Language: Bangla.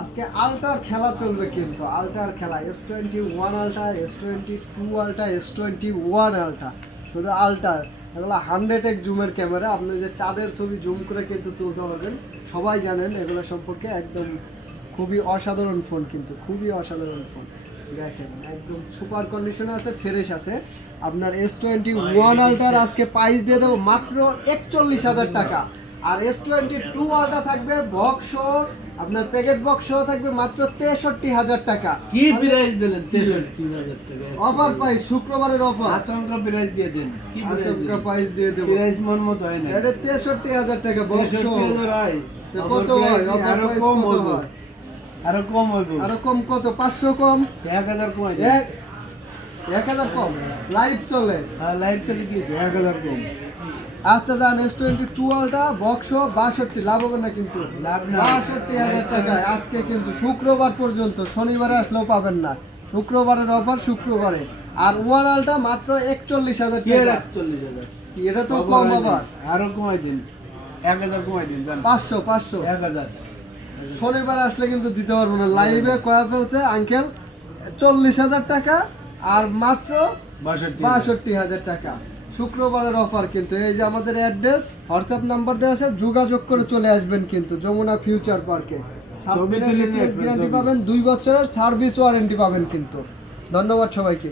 আজকে আল্ট্রার খেলা চলবে কিন্তু আল্ট্রার খেলা S21 ultra S22 ultra S21 ultra শুধু আল্ট্রা এগুলো 100x জুমের ক্যামেরা আপনি যে চাঁদের ছবি জুম করে কিন্তু তুলতে পারবেন সবাই জানেন এগুলো সম্পর্কে একদম খুবই অসাধারণ ফোন কিন্তু খুবই অসাধারণ ফোন দেখেন একদম সুপার কন্ডিশনে আছে ফ্রেশ আছে আপনার S21 আল্ট্রার আজকে প্রাইস দিয়ে দেবো মাত্র 41,000 টাকা আর S22 আল্ট্রা থাকবে বক্স আপনার প্যাকেট বক্স সহ থাকবে মাত্র 63,000 টাকা কি প্রাইস দিলেন 63,000 টাকা অফার প্রাইস শুক্রবারের অফার আচমকা প্রাইস দিয়ে দেন কি আচমকা প্রাইস দিয়ে দেব প্রাইস মন মত হয় না এটা 63,000 টাকা বক্স সহ 63,000 হয় কত হয় অফার প্রাইস কত হয় আরো কম হইব আরো কম কত 500 কম 1000 কমাই দেন 1000 কম লাইভ চলে হ্যাঁ লাইভ থেকে দিয়েছে 1000 কম আচ্ছা জান S22 আলটা বক্স 62 লাভ হবে না কিন্তু লাভ না 62,000 টাকায় আজকে কিন্তু শুক্রবার পর্যন্ত শনিবারে আসলেও পাবেন না শুক্রবারের অফার শুক্রবারে আর ওয়ান আলটা মাত্র 41,000 কি টাকা 41,000 কি এটা তো কম আবার আরো কমাই দিন 1000 কমাই দিন জান 500 1000 শনিবার আসলে কিন্তু দিতে পারবো না লাইভে কয়া ফেলছে আঙ্কেল 40,000 টাকা আর মাত্র 62,000 টাকা শুক্রবারের অফার কিন্তু এই যে আমাদের অ্যাড্রেস হোয়াটসঅ্যাপ নাম্বার দেওয়া আছে যোগাযোগ করে চলে আসবেন কিন্তু যমুনা ফিউচার পার্কে 7 দিনের রিপ্লেস গ্যারান্টি পাবেন 2 বছরের সার্ভিস ওয়ারেন্টি পাবেন কিন্তু ধন্যবাদ সবাইকে।